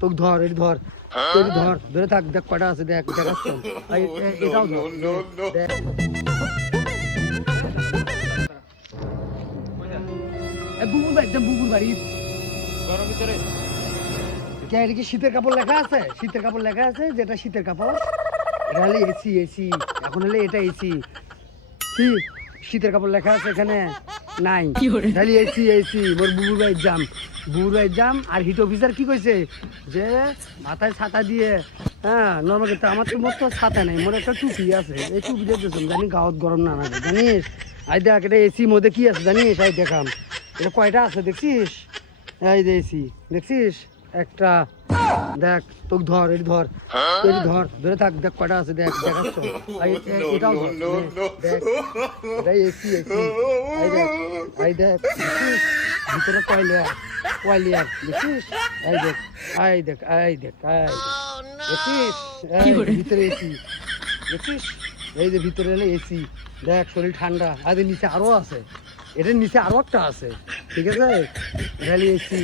তোকে ধর এটি ধর এটি ধর ধরে থাক দেখ কটা আছে দেখ দেখাচ্ছ এটাও বুবুর বাড়ি বুবুর বাড়ি। ঘরের ভিতরে। এটা কি শীতের কাপড় লেখা আছে? শীতের কাপড় লেখা আছে যেটা শীতের কাপড়। এটা হলে এসি এসি। এখন হলে এটা এসি। কি? শীতের কাপড় লেখা আছে এখানে। নাই। খালি এসি এসি মোর বুবুর ভাই জাম। বুবুর ভাই জাম আর হিট অফিসার কি কইছে? যে মাথায় ছাতা দিয়ে হ্যাঁ নর্মাল কিন্তু আমার তো মোট তো ছাতা নেই মোর একটা টুপি আছে। এই টুপি দিয়ে জানি গাঁত গরম না লাগে জানিস? আই দেখ এটা এসি মধ্যে কি আছে জানিস? আই দেখাম। এটা কয়টা আছে দেখছিস এই যে এসি দেখছিস একটা দেখ তোকে ধর এটি ধর এটি ধর ধরে থাক দেখ কটা আছে দেখ দেখাচ্ছ এটাও এসি এসি এই দেখ। ভিতরে কয়লিয়ার কয়লিয়ার দেখছিস এই দেখ এই দেখ এই দেখ এই দেখ। দেখছিস এই ভিতরে এসি দেখছিস এই যে ভিতরে এলে এসি দেখ শরীর ঠান্ডা। আর নিচে আরও আছে। এটার নিচে আরও একটা আছে। ঠিক আছে? Rally AC